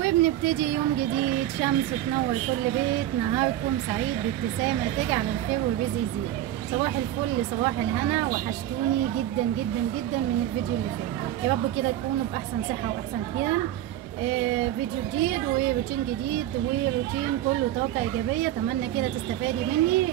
وبنبتدي يوم جديد، شمس تنور كل بيت، نهاركم سعيد بابتسامة تجعل الخير والرزق يزيد. صباح الفل، صباح الهنا، وحشتوني جدا جدا جدا من الفيديو اللي فات. يا رب كده تكونوا بأحسن صحة وأحسن حال. فيديو جديد وروتين جديد وروتين كله طاقة إيجابية. أتمنى كده تستفادي مني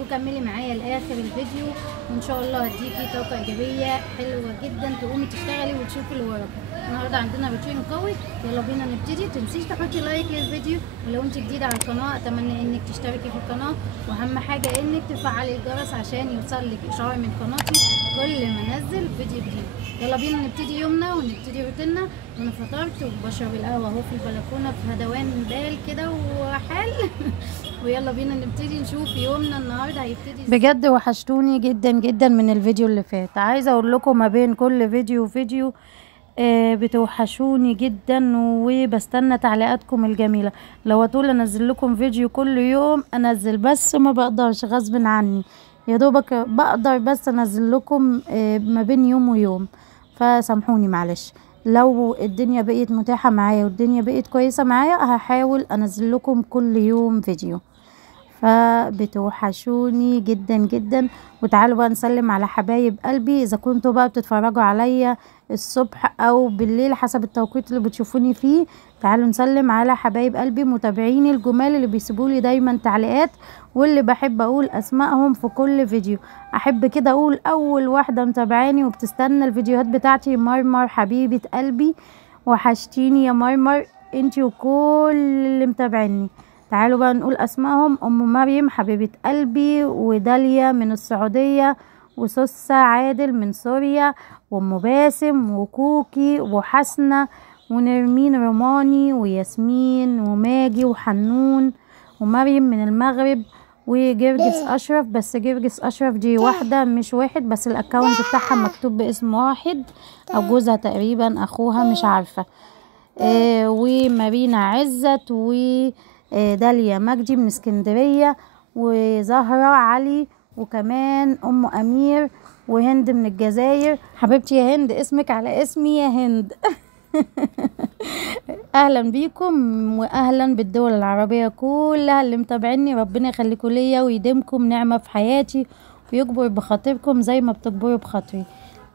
وكملي معايا لاخر الفيديو، وان شاء الله هديكي طاقه ايجابيه حلوه جدا تقومي تشتغلي وتشوفي اللي وراكي. النهارده عندنا روتين قوي، يلا بينا نبتدي. متنسيش تحطي لايك للفيديو، ولو انت جديده على القناه اتمنى انك تشتركي في القناه، واهم حاجه انك تفعلي الجرس عشان يوصلك اشعار من قناتي كل ما انزل فيديو جديد. يلا بينا نبتدي يومنا ونبتدي روتيننا. وانا فطرت وبشرب القهوه اهو في البلكونه في هدوان بال كده وحال ويلا بينا نبتدي نشوف يومنا النهارده هيبتدي بجد. وحشتوني جدا جدا من الفيديو اللي فات. عايزه اقول لكم ما بين كل فيديو وفيديو بتوحشوني جدا، وبستنى تعليقاتكم الجميله. لو طول انزل لكم فيديو كل يوم انزل، بس ما بقدرش غصب عني، يا دوبك بقدر بس انزل لكم ما بين يوم ويوم، فسامحوني معلش. لو الدنيا بقيت متاحه معايا والدنيا بقيت كويسه معايا هحاول انزل لكم كل يوم فيديو. فبتوحشوني جدا جدا. وتعالوا بقى نسلم على حبايب قلبي، اذا كنتوا بقى بتتفرجوا عليا الصبح او بالليل حسب التوقيت اللي بتشوفوني فيه. تعالوا نسلم على حبايب قلبي، متابعيني الجمال اللي بيسيبولي دايما تعليقات، واللي بحب اقول اسمائهم في كل فيديو. احب كده اقول اول واحده متابعاني وبتستنى الفيديوهات بتاعتي مرمر حبيبه قلبي. وحشتيني يا مرمر انتي وكل اللي متابعيني. تعالوا بقى نقول اسمائهم: ام مريم حبيبه قلبي، وداليا من السعوديه، وسوسة عادل من سوريا، وام باسم، وكوكي، وحسنه، ونرمين روماني، وياسمين، وماجي، وحنون، ومريم من المغرب، وجرجس اشرف. بس جرجس اشرف دي واحده مش واحد، بس الاكونت بتاعها مكتوب باسم واحد، او جوزها تقريبا، اخوها، مش عارفه. ومارينا عزت، وداليا مجدي من اسكندرية، وزهرة علي، وكمان ام امير، وهند من الجزائر. حبيبتي يا هند، اسمك على اسمي يا هند. اهلا بيكم واهلا بالدول العربية كلها اللي متابعيني. ربنا يخليكم ليا ويديمكم نعمة في حياتي، ويجبر بخاطركم زي ما بتجبروا بخاطري.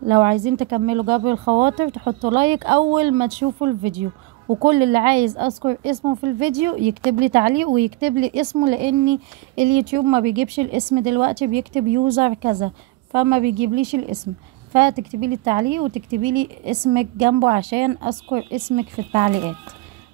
لو عايزين تكملوا جبر الخواطر تحطوا لايك اول ما تشوفوا الفيديو، وكل اللي عايز اذكر اسمه في الفيديو يكتب لي تعليق ويكتب لي اسمه، لاني اليوتيوب ما بيجيبش الاسم دلوقتي، بيكتب يوزر كذا فما بيجيبليش الاسم. فتكتبي لي التعليق وتكتبي لي اسمك جنبه عشان اذكر اسمك في التعليقات.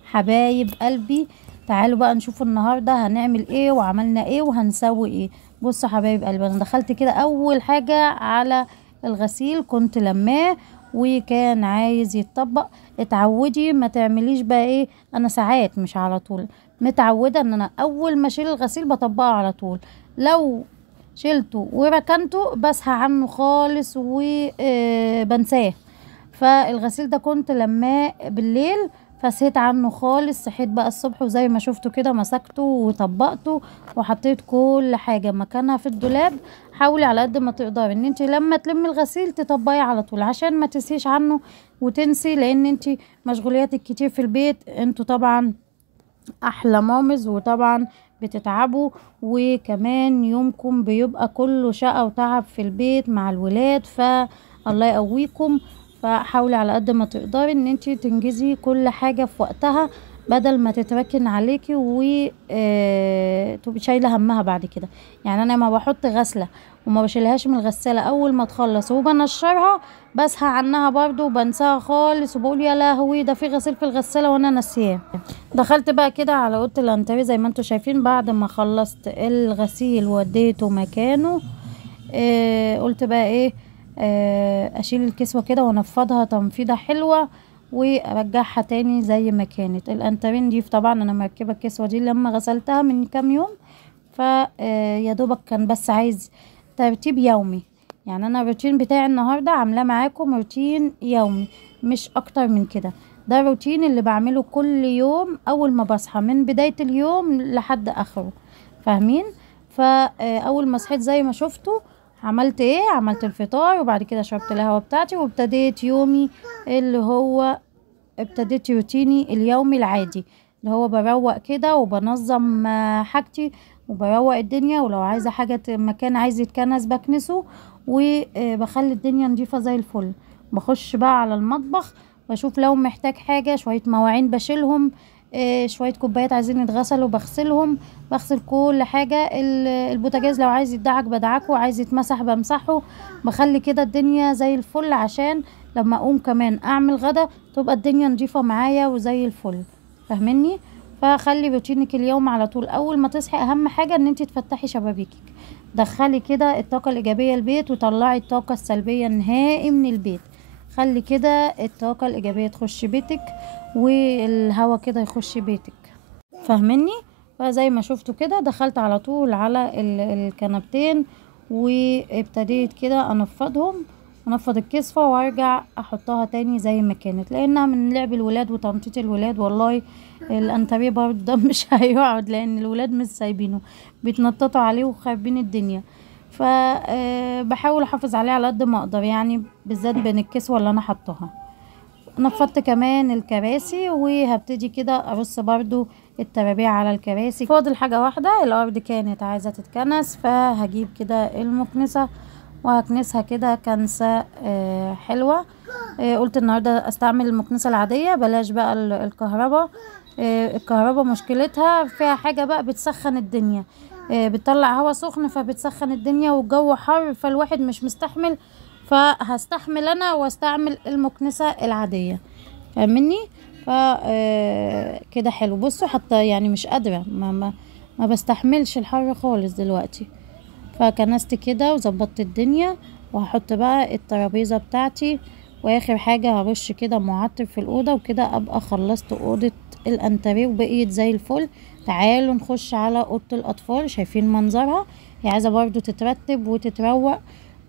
حبايب قلبي، تعالوا بقى نشوف النهارده هنعمل ايه وعملنا ايه وهنسوي ايه. بصوا حبايب قلبي، انا دخلت كده اول حاجه على الغسيل، كنت لماه وكان عايز يتطبق. اتعودي ما تعمليش بقى ايه، انا ساعات مش على طول متعوده ان انا اول ما اشيل الغسيل بطبقه على طول. لو شلته وركنته بسهى عنه خالص وبنساه. فالغسيل ده كنت لماه بالليل فسيت عنه خالص، صحيت بقى الصبح وزي ما شفتوا كده مسكته وطبقته وحطيت كل حاجة مكانها في الدولاب. حاولي على قد ما تقدري ان انت لما تلمي الغسيل تطبقي على طول عشان ما تنسيش عنه وتنسي، لان انت مشغولياتك كتير في البيت، انتوا طبعا احلى مامز وطبعا بتتعبوا، وكمان يومكم بيبقى كله شقة وتعب في البيت مع الولاد، فالله يقويكم. فحاولي على قد ما تقدري ان انتي تنجزي كل حاجة في وقتها، بدل ما تتركن عليكي تبقي شايله همها بعد كده. يعني انا ما بحط غسله وما بشيلهاش من الغساله، اول ما تخلص وبنشرها بسهى عنها برضو وبنساها خالص، وبقول يا لهوي ده في غسيل في الغساله وانا ناسياه. دخلت بقى كده على اوضه الانتريه زي ما انتوا شايفين، بعد ما خلصت الغسيل وديته مكانه. قلت بقى ايه، اشيل الكسوه كده وانفضها تنفيضه حلوه وارجعها تاني زي ما كانت. الانترين دي طبعا انا مركبه الكسوه دي لما غسلتها من كام يوم، يا دوبك كان بس عايز ترتيب يومي. يعني انا الروتين بتاعي النهارده عاملاه معاكم روتين يومي مش اكتر من كده. ده الروتين اللي بعمله كل يوم اول ما بصحى من بدايه اليوم لحد اخره، فاهمين؟ فاول ما صحيت زي ما شفتوا عملت ايه، عملت الفطار وبعد كده شربت القهوه بتاعتي وابتديت يومي اللي هو ابتديت روتيني اليومي العادي اللي هو بروق كده وبنظم حاجتي وبروق الدنيا، ولو عايزة حاجة مكان عايز يتكنس بكنسه، وبخلي الدنيا نضيفة زي الفل. بخش بقى على المطبخ بشوف لو محتاج حاجة، شوية مواعين بشيلهم، شوية كوبايات عايزين يتغسلوا بغسلهم، بغسل كل حاجة. البوتاجاز لو عايز يدعك بدعكه، عايز يتمسح بمسحه. بخلي كده الدنيا زي الفل عشان لما اقوم كمان اعمل غدا تبقى الدنيا نضيفة معايا وزي الفل، فاهمني؟ فخلي روتينك اليوم على طول اول ما تصحي اهم حاجة ان انت تفتحي شبابيكك، دخلي كده الطاقة الايجابية البيت وطلعي الطاقة السلبية نهائي من البيت. خلي كده الطاقة الايجابية تخش بيتك والهوا كده يخش بيتك، فاهمني؟ فزي ما شفتوا كده دخلت على طول على الكنبتين وابتديت كده انفض الكسفة وارجع احطها تاني زي ما كانت، لانها من لعب الولاد وتنطيط الولاد. والله الانتريه برضه ده مش هيقعد، لان الولاد مش سايبينه، بيتنططوا عليه وخاربين الدنيا. فبحاول احافظ عليه على قد ما اقدر، يعني بالذات بين الكسوة اللي انا حطها. نفضت كمان الكراسي وهبتدي كده ارص برضو الترابيع على الكراسي. فاضل حاجة واحدة، الارض كانت عايزة تتكنس، فهجيب كده المكنسة وهكنسها كده كنسة حلوة. قلت النهاردة استعمل المكنسة العادية بلاش بقى الكهرباء. الكهرباء مشكلتها فيها حاجة بقى بتسخن الدنيا، بتطلع هوا سخن فبتسخن الدنيا، والجو حر فالواحد مش مستحمل، فهستحمل انا واستعمل المكنسة العادية، فاهمني؟ ف كده حلو. بصوا حتى يعني مش قادرة، ما بستحملش الحر خالص دلوقتي. فكنست كده وظبطت الدنيا، وهحط بقى الترابيزة بتاعتي، واخر حاجة هرش كده معطر في الأوضة، وكده ابقى خلصت أوضة الانتريه وبقيت زي الفل. تعالوا نخش على أوضة الأطفال، شايفين منظرها؟ هي عايزة برضو تترتب وتتروق،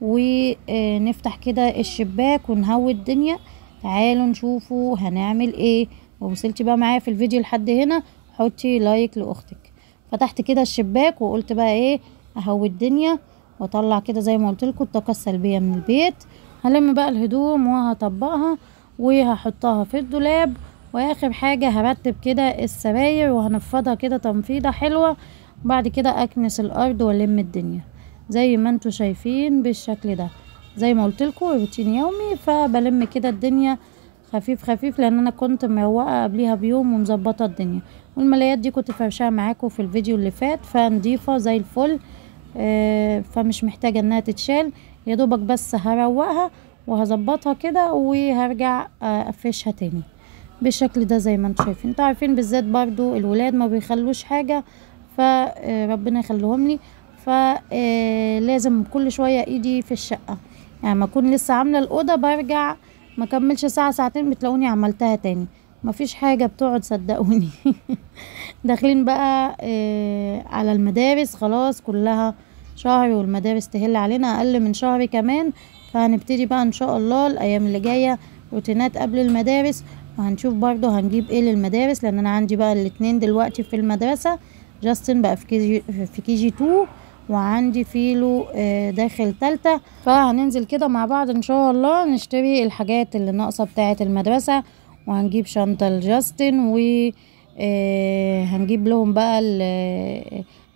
ونفتح كده الشباك ونهوي الدنيا. تعالوا نشوفوا هنعمل ايه. ووصلتي بقى معايا في الفيديو لحد هنا حطي لايك لاختك. فتحت كده الشباك وقلت بقى ايه، اهوي الدنيا واطلع كده زي ما قلت لكم الطاقه السلبيه من البيت. هلم بقى الهدوم وهطبقها وهحطها في الدولاب، واخر حاجه هرتب كده السراير وهنفضها كده تنفيضه حلوه. بعد كده اكنس الارض والم الدنيا زي ما انتوا شايفين بالشكل ده. زي ما قلت لكم روتين يومي، فبلم كده الدنيا خفيف خفيف، لان انا كنت مروقه قبليها بيوم ومظبطه الدنيا. والملايات دي كنت فرشاها معاكم في الفيديو اللي فات، فنضيفه زي الفل. فمش محتاجه انها تتشال، يا دوبك بس هروقها وهظبطها كده وهرجع افرشها تاني بالشكل ده زي ما انتوا شايفين. انتوا عارفين بالذات برضو الولاد ما بيخلوش حاجه، فربنا يخليهم لي. فلازم كل شويه ايدي في الشقه، يعني ما اكون لسه عامله الاوضه برجع ما كملش ساعه ساعتين بتلاقوني عملتها تاني. مفيش حاجه بتقعد صدقوني. داخلين بقى على المدارس، خلاص كلها شهر والمدارس تهل علينا اقل من شهر كمان. فهنبتدي بقى ان شاء الله الايام اللي جايه روتينات قبل المدارس، وهنشوف برضو هنجيب ايه للمدارس، لان انا عندي بقى الاتنين دلوقتي في المدرسه. جاستن بقى في كي جي 2، وعندي فيلو داخل تالتة. فهننزل كده مع بعض ان شاء الله نشتري الحاجات اللي ناقصه بتاعه المدرسه، وهنجيب شنطه لجاستن، و هنجيب لهم بقى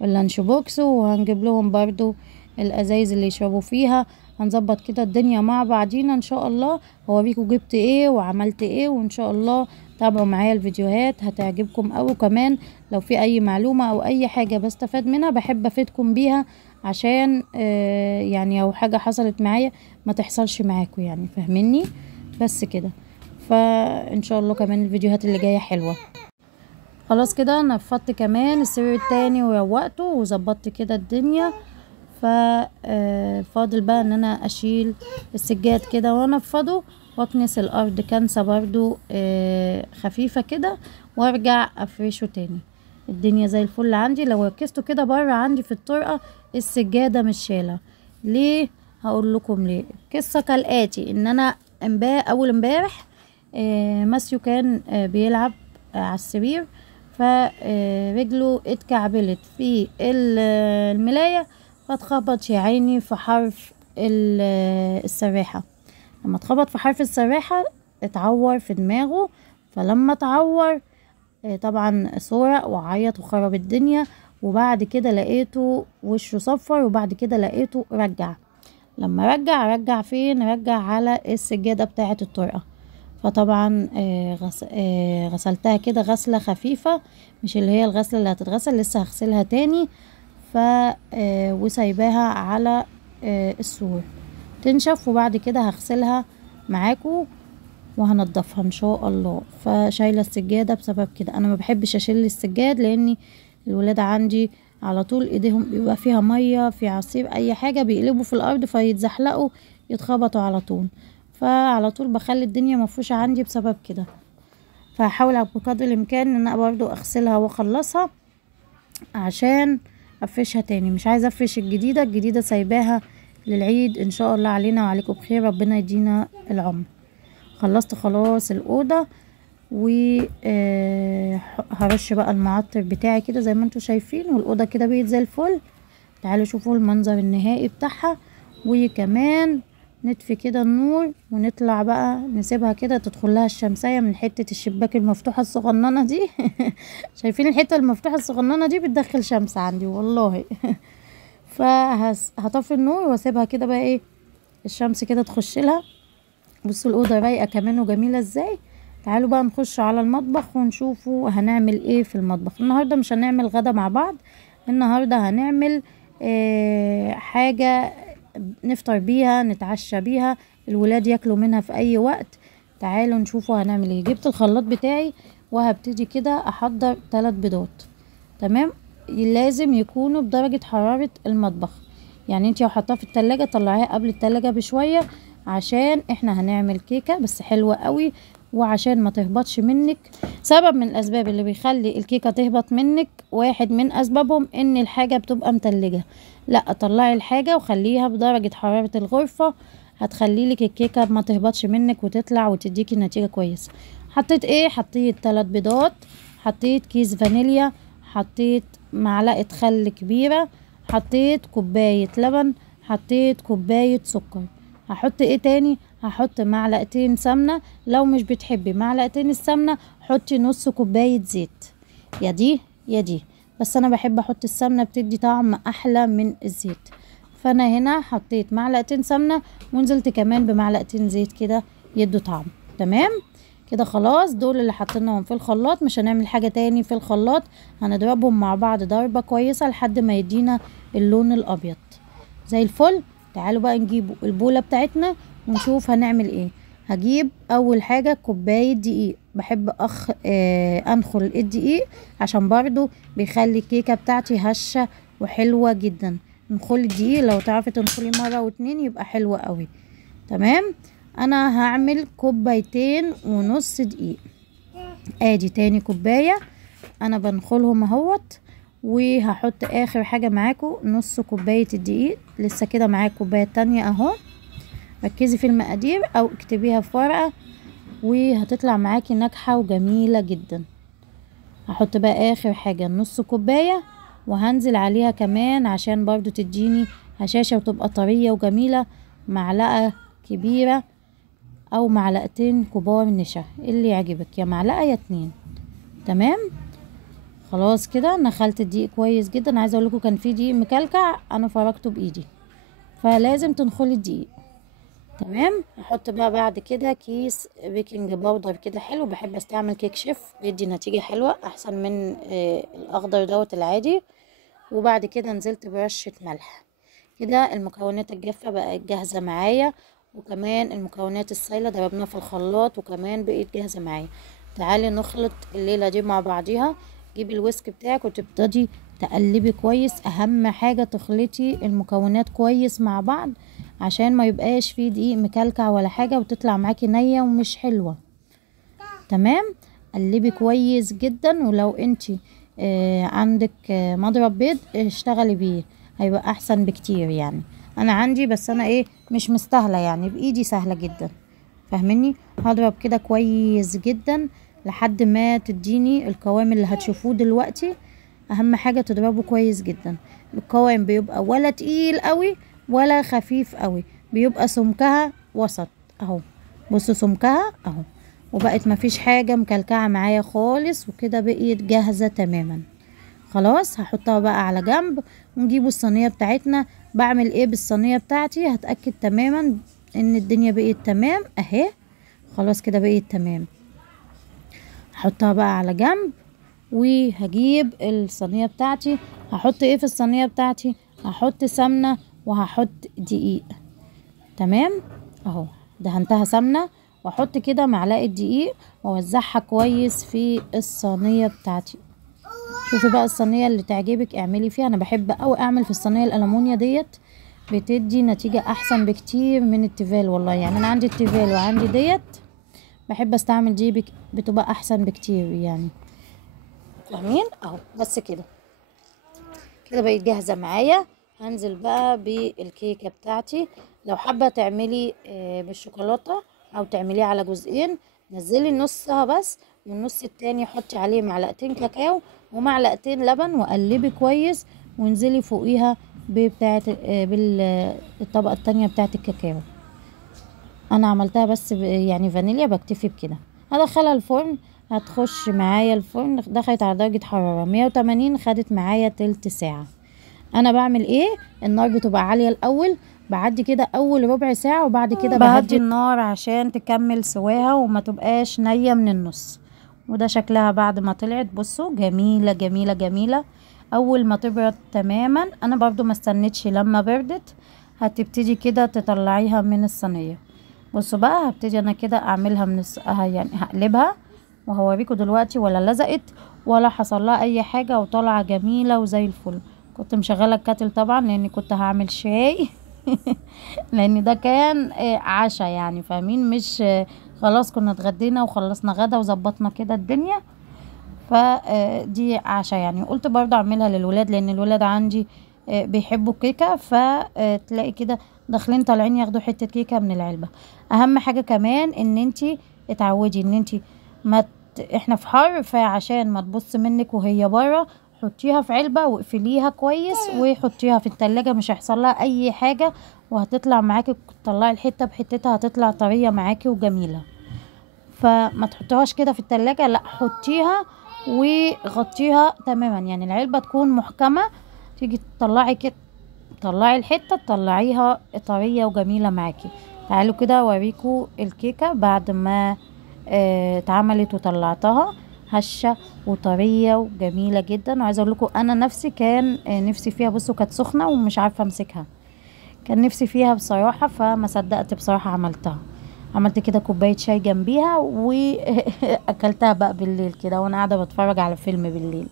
اللانش بوكس، وهنجيب لهم برضو الازايز اللي يشربوا فيها. هنظبط كده الدنيا مع بعضينا ان شاء الله. هوريكم جبت ايه وعملت ايه، وان شاء الله تابعوا معايا الفيديوهات هتعجبكم. او كمان لو في اي معلومة او اي حاجة بستفاد منها بحب افيدكم بيها، عشان يعني او حاجة حصلت معايا ما تحصلش معاكم، يعني فاهميني؟ بس كده. فان شاء الله كمان الفيديوهات اللي جاية حلوة. خلاص كده نفضت كمان السرير التاني وروقته وظبطت كده الدنيا. فاضل بقى ان انا اشيل السجاد كده وانفضه واكنس الارض كنسة برضو خفيفة كده، وارجع افرشه تاني. الدنيا زي الفل عندي. لو ركزتوا كده بره عندي في الطرقة السجادة مش شالة. ليه؟ هقول لكم ليه. القصة كالاتي، ان انا اول امبارح ماسيو كان بيلعب على السرير، فرجله اتكعبلت في الملاية، فاتخبط يا عيني في حرف السراحة. لما اتخبط في حرف السراحة اتعور في دماغه، فلما اتعور طبعا صورة وعيط وخرب الدنيا. وبعد كده لقيته وشه صفر، وبعد كده لقيته رجع. لما رجع فين؟ رجع على السجادة بتاعة الطرقة. فطبعا غسلتها كده غسلة خفيفة، مش اللي هي الغسلة اللي هتتغسل، لسه هغسلها تاني. وسايباها على السور تنشف، وبعد كده هغسلها معاكم وهنضفها ان شاء الله. فشايله السجاده بسبب كده. انا ما بحبش اشيل السجاد، لاني الولاد عندي على طول ايديهم بيبقى فيها ميه، في عصير، اي حاجه بيقلبوا في الارض فيتزحلقوا يتخبطوا على طول. فعلى طول بخلي الدنيا مفروشه عندي بسبب كده. فهحاول بقدر الامكان ان انا برضو اغسلها واخلصها عشان افرشها تاني. مش عايزه افرش الجديده سايباها للعيد ان شاء الله علينا وعليكم بخير، ربنا يدينا العمر. خلصت خلاص الأوضة، وهرش بقى المعطر بتاعي كده زي ما انتوا شايفين، والأوضة كده بقت زي الفل. تعالوا شوفوا المنظر النهائي بتاعها. وكمان نطفي كده النور ونطلع بقى نسيبها كده تدخل لها الشمسية من حتة الشباك المفتوحة الصغننة دي. شايفين الحتة المفتوحة الصغننة دي بتدخل شمس عندي والله. فهطفي النور واسيبها كده بقى ايه الشمس كده تخش لها. بصوا الأوضة رايقة كمان وجميلة ازاي. تعالوا بقى نخش على المطبخ ونشوفوا هنعمل ايه في المطبخ. النهاردة مش هنعمل غدا مع بعض، النهاردة هنعمل حاجة نفطر بيها نتعشى بيها، الولاد ياكلوا منها في اي وقت. تعالوا نشوفوا هنعمل ايه. جبت الخلاط بتاعي وهبتدي كده احضر 3 بيضات. تمام، لازم يكونوا بدرجة حرارة المطبخ. يعني انتي لو حطاها في التلاجة طلعيها قبل التلاجة بشوية، عشان احنا هنعمل كيكة بس حلوة قوي، وعشان ما تهبطش منك. سبب من الاسباب اللي بيخلي الكيكة تهبط منك، واحد من اسبابهم ان الحاجة بتبقى متلجة. لا، طلعي الحاجة وخليها بدرجة حرارة الغرفة، هتخلي لك الكيكة ما تهبطش منك وتطلع وتديكي نتيجة كويسة. حطيت ايه؟ حطيت 3 بيضات، حطيت كيس فانيليا، حطيت معلقة خل كبيرة، حطيت كوباية لبن، حطيت كوباية سكر. هحط ايه تاني؟ هحط معلقتين سمنة. لو مش بتحبي معلقتين السمنة حطي نص كوباية زيت، يا دي يا دي، بس انا بحب احط السمنة بتدي طعم احلى من الزيت. فانا هنا حطيت معلقتين سمنة ونزلت كمان بمعلقتين زيت كده يدوا طعم. تمام كده خلاص. دول اللي حطيناهم في الخلاط، مش هنعمل حاجة تاني في الخلاط. هنضربهم مع بعض ضربة كويسة لحد ما يدينا اللون الابيض زي الفل. تعالوا بقى نجيب البولة بتاعتنا ونشوف هنعمل ايه. هجيب اول حاجة كوباية دقيق. بحب انخل الدقيق عشان برضو بيخلي الكيكة بتاعتي هشة وحلوة جدا. نخل الدقيق، لو تعرفي تنخلي مرة و2 يبقى حلوة قوي. تمام، انا هعمل 2.5 كوباية دقيق. ادي تاني كوباية انا بنخلهم اهوت. وهحط اخر حاجة معاكم نص كوباية الدقيق. لسه كده معاك كوباية تانية اهو. ركزي في المقادير او اكتبيها في ورقة وهتطلع معاكي ناجحة وجميلة جدا. هحط بقى اخر حاجة نص كوباية، وهنزل عليها كمان عشان برضو تديني هشاشة وتبقى طرية وجميلة. معلقة كبيرة او معلقتين كبار نشا، اللي يعجبك، يا معلقة يا 2. تمام خلاص كده نخلت الدقيق كويس جدا. عايزه اقول لكم كان في دقيق مكلكع انا فركته بايدي، فلازم تنخلي الدقيق. تمام، احط بقى بعد كده كيس بيكنج باودر كده حلو. بحب استعمل كيك شيف، بيدي نتيجه حلوه احسن من الاخضر دوت العادي. وبعد كده نزلت برشه ملح. كده المكونات الجافه بقت جاهزه معايا، وكمان المكونات السايله ضربناها في الخلاط وكمان بقت جاهزه معايا. تعالي نخلط الليله دي مع بعضيها. جيبي الويسك بتاعك وتبتدي تقلبي كويس. اهم حاجه تخلطي المكونات كويس مع بعض عشان ما يبقاش فيه دقيق مكلكع ولا حاجه وتطلع معاكي نيه ومش حلوه. تمام، قلبي كويس جدا. ولو انتي عندك مضرب بيض اشتغلي بيه، هيبقى احسن بكتير. يعني انا عندي، بس انا ايه مش مستاهله، يعني بايدي سهله جدا. فاهميني؟ هضرب كده كويس جدا لحد ما تديني القوام اللي هتشوفوه دلوقتي. اهم حاجه تضربه كويس جدا. القوام بيبقى ولا تقيل قوي ولا خفيف قوي، بيبقى سمكها وسط اهو. بصوا سمكها اهو. وبقت مفيش حاجة مكلكعة معايا خالص، وكده بقيت جاهزة تماما. خلاص هحطها بقى على جنب، ونجيبوا الصينية بتاعتنا. بعمل ايه بالصينية بتاعتي؟ هتأكد تماما ان الدنيا بقيت تمام اهي. خلاص كده بقيت تمام. هحطها بقى على جنب، وهجيب الصينية بتاعتي. هحط ايه في الصينية بتاعتي؟ هحط سمنة وهحط دقيق. تمام اهو، دهنتها سمنة، واحط كده معلقة دقيق واوزعها كويس في الصينية بتاعتي. شوفي بقى الصينية اللي تعجبك اعملي فيها. انا بحب اوي اعمل في الصينية الالومنيا ديت، بتدي نتيجة احسن بكتير من التيفال والله. يعني انا عندي التيفال وعندي ديت، بحب استعمل دي بتبقى احسن بكتير يعني. فاهمين؟ اهو بس كده بقيت جاهزة معايا. هنزل بقى بالكيكة بتاعتي. لو حابة تعملي بالشوكولاتة او تعمليه على جزئين، نزلي نصها بس، والنص التاني حطي عليه معلقتين كاكاو ومعلقتين لبن، وقلبي كويس، وانزلي فوقيها بالطبقة التانية بتاعت الكاكاو. انا عملتها بس يعني فانيليا، بكتفي بكده. هدخلها الفرن. هتخش معايا الفرن، دخلت على درجة حرارة 180، خدت معايا تلت ساعة. انا بعمل ايه؟ النار بتبقى عالية الاول، بعدي كده اول ربع ساعة، وبعد كده بهدي النار عشان تكمل سواها وما تبقاش نية من النص. وده شكلها بعد ما طلعت. بصوا جميلة جميلة جميلة. اول ما تبرد تماما، انا برضو ما استنيتش لما بردت، هتبتدي كده تطلعيها من الصينية. بصوا بقى، هبتدي انا كده اعملها من يعني هقلبها، وهوريكم دلوقتي ولا لزقت ولا حصل لها اي حاجه، وطالعه جميله وزي الفل. كنت مشغله الكاتل طبعا لاني كنت هعمل شاي لان ده كان عشاء يعني، فاهمين؟ مش خلاص كنا اتغدينا وخلصنا غدا وظبطنا كده الدنيا، فدي عشاء يعني. قلت برضه اعملها للولاد لان الولاد عندي بيحبوا الكيكه، فتلاقي كده داخلين طالعين ياخدوا حته كيكه من العلبه. اهم حاجه كمان ان انتي اتعودي ان انتي ما احنا في حر، فعشان ما تبص منك وهي بره، حطيها في علبه واقفليها كويس وحطيها في التلاجة، مش هيحصل لها اي حاجه، وهتطلع معاكي. تطلعي الحته بحتتها هتطلع طريه معاكي وجميله. فما تحطيهاش كده في التلاجة، لا حطيها وغطيها تماما، يعني العلبة تكون محكمة. تيجي تطلعي كده، تطلعي الحتة تطلعيها طرية وجميلة معاكي. تعالوا كده اوريكم الكيكة بعد ما اتعملت وطلعتها هشة وطرية وجميلة جدا. وعايزة اقول لكم انا نفسي كان نفسي فيها. بصوا كانت سخنة ومش عارفة امسكها، كان نفسي فيها بصراحة، فما صدقت بصراحة عملتها. عملت كده كوباية شاي جنبيها واكلتها بقى بالليل كده وانا قاعدة بتفرج على فيلم بالليل.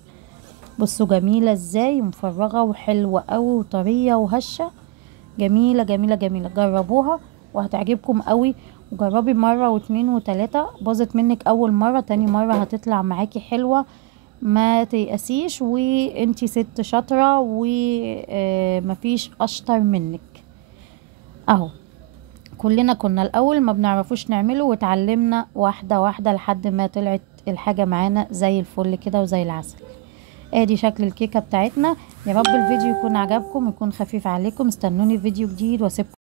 بصوا جميلة ازاي، مفرغة وحلوة قوي وطرية وهشة. جميلة جميلة جميلة. جربوها وهتعجبكم قوي. وجربي مرة واتنين وتلاتة. باظت منك اول مرة، تاني مرة هتطلع معاكي حلوة. ما تيأسيش، وانتي ست شاطرة ومفيش اشطر منك. اهو كلنا كنا الاول ما بنعرفوش نعمله، واتعلمنا واحدة واحدة لحد ما طلعت الحاجة معانا زي الفل كده وزي العسل. ادي شكل الكيكة بتاعتنا. يا رب الفيديو يكون عجبكم ويكون خفيف عليكم. استنوني في فيديو جديد واسيبكم